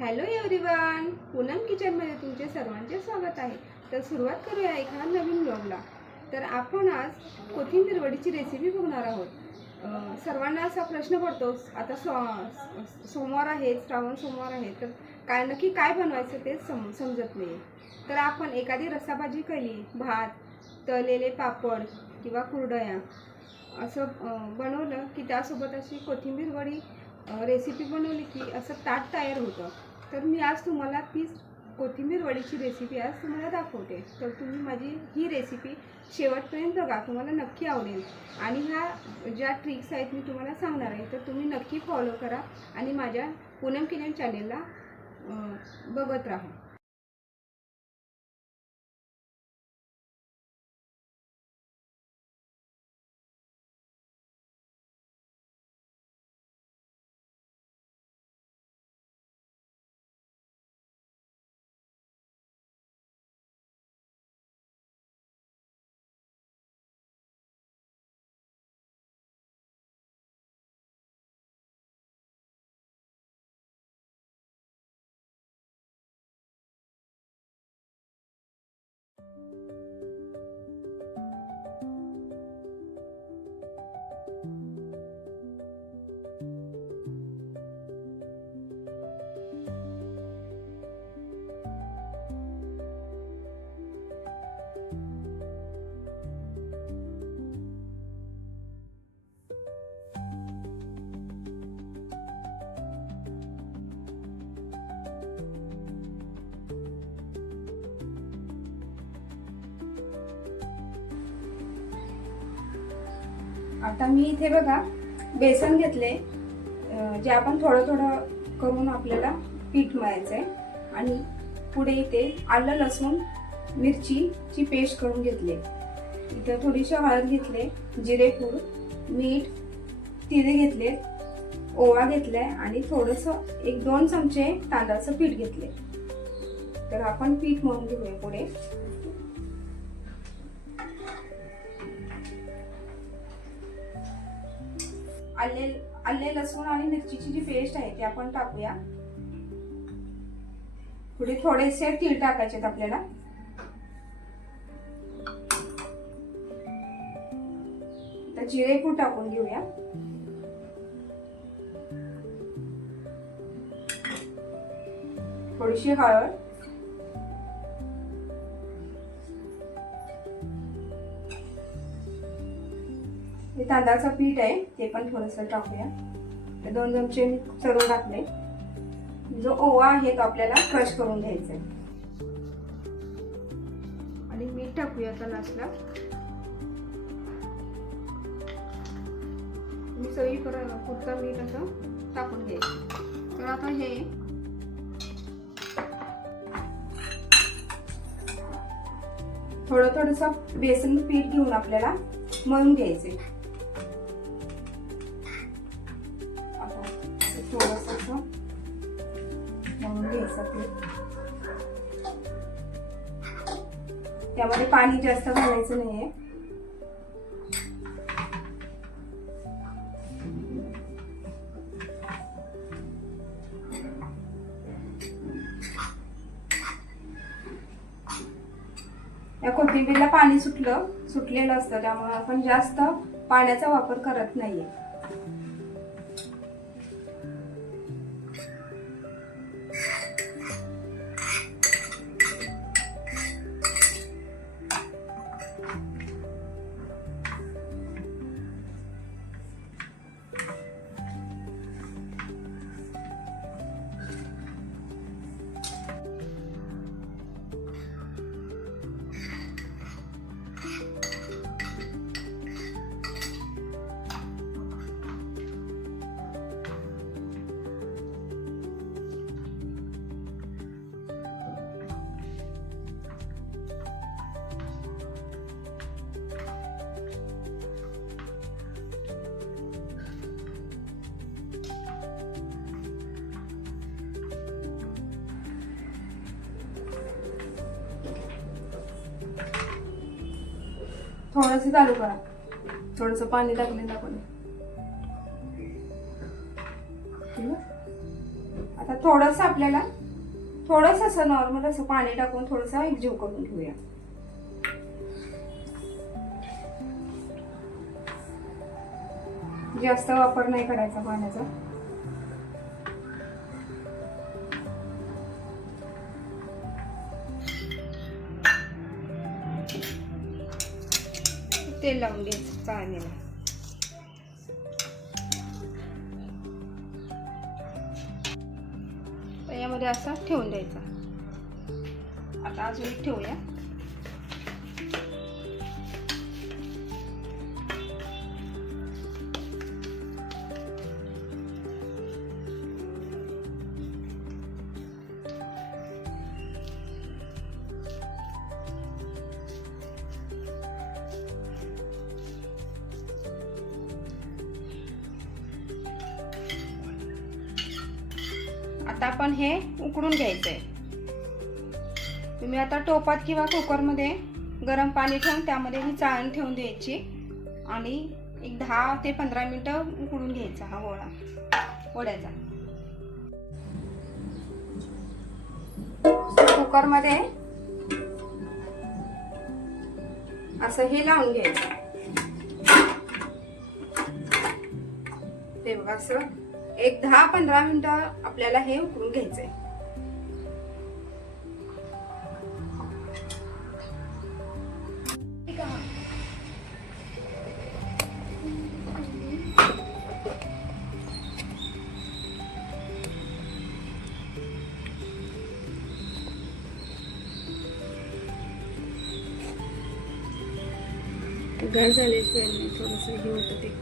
Hello everyone, Poonam किचनमध्ये तुमचे सर्वांचे स्वागत आहे। तर सुरुवात करूया एका नवीन व्लॉगला। तर आपण आज कोथिंबीर वडीची रेसिपी बघणार आहोत। सर्वांना असा प्रश्न पडतो, आता सोमवार आहे, श्रावण सोमवार आहे, तर काय नक्की काय बनवायचं ते समजत नाही। तर आपण एखादी रस्साभाजी केली, भात, तळलेले पापड किंवा कुरडया असं बनवलं की त्यासोबत अशी कोथिंबीर वडी रेसिपी बनवली की असं ताट तयार होतं। तर मी आज तुम्हाला तीच कोथिंबीर वडीची रेसिपी आज तुम्हाला दाखवते। तर तुम्ही माझी ही रेसिपी शेवटपर्यंत बघा, तुम्हाला नक्की आवडेल। आणि ह्या ज्या ट्रिक्स आहेत मी तुम्हाला सांगणार आहे, तर तुम्ही नक्की फॉलो करा आणि माझ्या पूनम किचन चॅनेलला बघत राहा। आता मी इथे बघा बेसन घेतले, जे आपण थोडं थोडं करून आपल्याला पीठ मळायचंय। आणि पुढे इथे आलं लसूण मिरचीची पेस्ट करून घेतले। इथे थोडीशी हळद घेतले, जिरेपूड, मीठ, तिळे घेतले, ओवा घेतलाय आणि थोडंसं 1-2 चमचे तांदळाचं पीठ घेतले। तर आपण पीठ मळून घेऊया पुढे। आले लसूण आणि मिरचीची जी पेस्ट आहे ती आपण टाकूया। पुढे थोडेसे तीळ टाकायचे आपल्याला। तर जिरेपूड टाकून घेऊया। थोडीशी हळद, हे तांदळाचं पीठ आहे ते पण थोडंसं टाकूया। 2 चमचे मी चरून टाकले। जो ओवा आहे तो आपल्याला क्रश करून घ्यायचा आहे। आणि मीठ टाकूया आता लास्टला। मी सगळी पुरतं मीठ असं टाकून घ्यायचं। तर आता हे थोडंसं बेसन पीठ घेऊन आपल्याला मळून घ्यायचे। थोडंसं मळून घ्यायचं पीठ। त्यामध्ये पाणी जास्त घालायचं नाहीये। या कोथिंबीरला पाणी सुटलेलं असतं, त्यामुळे आपण जास्त पाण्याचा वापर करत नाहीये। थोडंसं चालू करा, थोडंसं पाणी टाकलेलं आपण। आता थोडंसं आपल्याला थोडंसं असं नॉर्मल असं पाणी टाकून थोडंसं एकजीव करून घेऊया. जास्त वापर नाही करायचा पाण्याचा. तेल लावून घ्यायचं चाळणीला. यामध्ये असा ठेवून द्यायचा. आता अजून एक ठेवूया. आता आपण हे उकडून घ्यायचंय. तुम्ही आता टोपात किंवा कुकरमध्ये गरम पाणी ठेवून त्यामध्ये ही चाळण ठेवून द्यायची आणि एक 10 ते 15 मिनिटं उकडून घ्यायचा हा वड्याचा. कुकरमध्ये असं हे लावून घ्यायचं. ते बघा असं एक 10-15 मिनिटं आपल्याला हे उकडून घ्यायचंय. गार झाल्याशिवाय थोडंसं हे होतं ते.